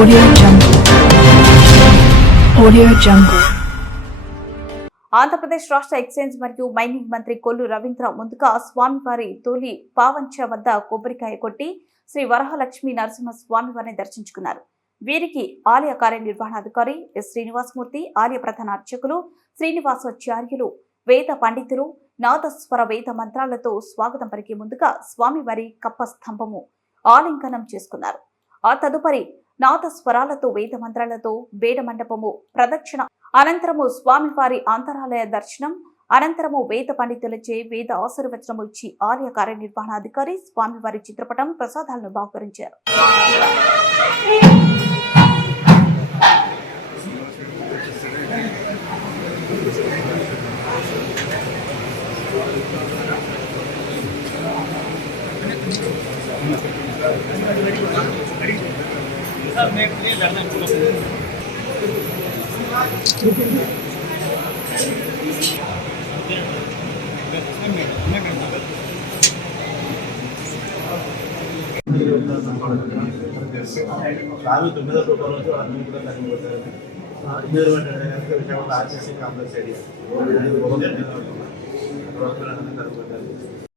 Audio Jungle. Audio Jungle. Andhra Pradesh రాష్ట్ర excise మరియు mining మంత్రి కొల్లు రవీంద్ర ముందుగా స్వామివారి తొలి పావంచ వద్ద కొబ్బరికాయ కొట్టి శ్రీ వరహలక్ష్మీ నరసింహ స్వామివారిని దర్శించుకున్నారు. వీరికి ఆలయ కార్యనిర్వహణాధికారి ఎస్ శ్రీనివాసమూర్తి, ఆలయ ప్రధాన అర్చకులు శ్రీనివాసాచార్యులు, వేద పండితులు నాదస్వర వేద మంత్రాలతో స్వాగతం పలికే ముందుగా స్వామివారి కప్ప స్తంభము ఆలింగనం చేసుకున్నారు. ఆ తదుపరి నాదస్వరాలతో వేద మంత్రాలతో వేద మండపము ప్రదక్షిణ అనంతరము స్వామివారి అంతరాలయ దర్శనం అనంతరము వేద పండితులచే వేద ఆశీర్వచనము ఇచ్చి ఆలయ కార్యనిర్వహణాధికారి స్వామివారి చిత్రపటం ప్రసాదాలను బహుకరించారు. స్వామి 9వ రూపంలో అన్ని కూడా తగ్గిపోతారు. 8 ఆర్టీసీ కాంప్లెక్స్ ఏరియా తగ్గిపోతారు.